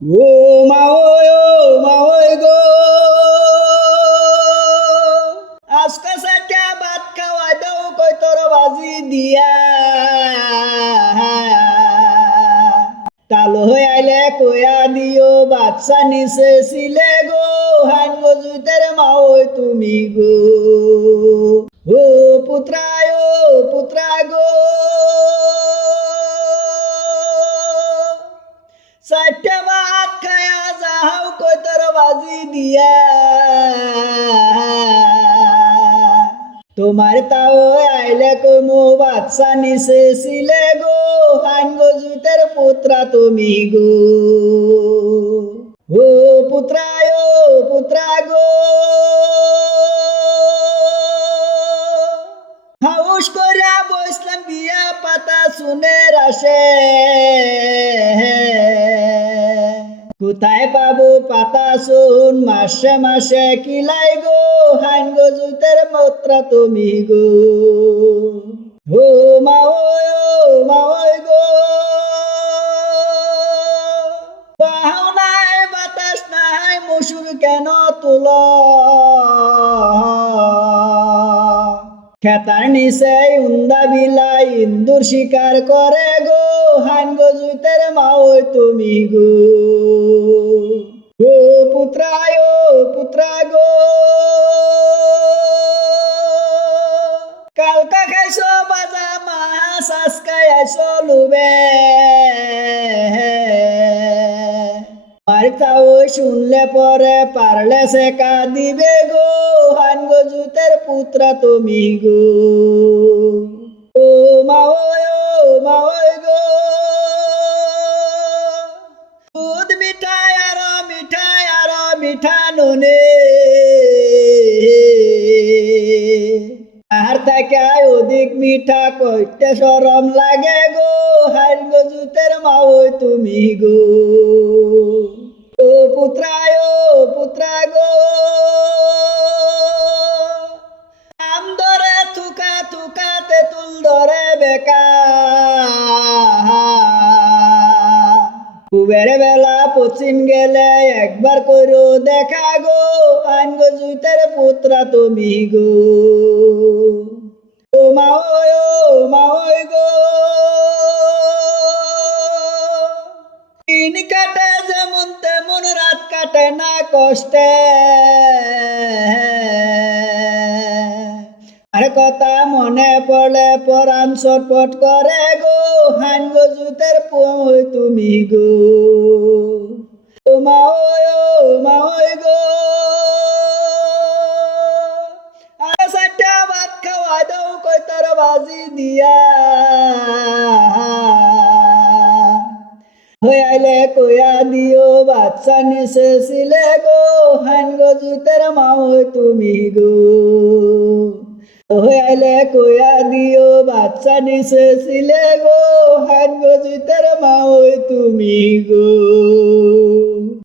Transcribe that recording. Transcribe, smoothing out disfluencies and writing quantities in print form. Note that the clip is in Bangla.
ও মা ওই গো, আজকে চারটা ভাত খাওয়াই দাও কই তোর বাজি দিয়া। কালো হয়ে আইলে কয়া দিও বাচ্চা নিচে ছিলে গো, হান গো জুইতের মা ওই তুমি গো। ও পুত্রা গো, চারটা ভাত খায়া যাও কই তোর বাজি দিয়া। তোমার তাও আইলে কই মো বাচ্চা নিচে ছিলে গো, হান গো জুইতের পুত্রা তুমি গো। ও পুত্রা গো, হাউস করিয়া বসলাম বিয়া পাতা শুনের আসে, কোথায় পাবো পাতা শুন মাসে মাসে কিলাই গো, হাইন গো জুতের মত্রা তুমি গো। ও মা ওই গো, বাহাও নাই বাতাস নাই মসুর কেন তুল, খেতার নিচে উন্দা বিলাই ইন্দুর শিকার করে গো, হান গো জুইতের মা ওই তুমি গো। ও পুত্রা গো, কালকা খাইছো বাজা মাছ আজকাই আইছো লুবে, মারিতাও শুনলে পরে পারলে সে দিবে গো, হান গো জুতের পুত্রা তুমি গো। ও মা ওই গো, দুধ মিঠাই আর মিঠা নুনে, আর থেকে অধিক মিঠা কইতে সরম লাগে গো, হান গো জুতের মা ওই তুমি গো। ও পুত্রা গো, আম ধরে থুকা তেতুল ধরে বেকা, কুবের বেলা পশ্চিম গেলে একবার করো দেখা গো, আইন গো জুইতের পুত্রা তুমি গো। ও মা ওই গো, দিন কাটে যেমন তেমন রাত কাটে না কষ্টে, আর কথা মনে পড়লে পরাণ ছটফট করে গো, হান গো জুতের পুয় তুমি গো। ও মা ওই গো, আর চারটা ভাত খাওয়া দাও কই তোর বাজি দিয়া, হয়ে আইলে কয়া দিও বাচ্চা নিচে ছিলে গো, হান গো জুতের মা ওই তুমি গো। হয়ে আইলে কয়া দিও বাচ্চা নিচে ছিলে গো, হান গো জুতের মা ওই তুমি গো।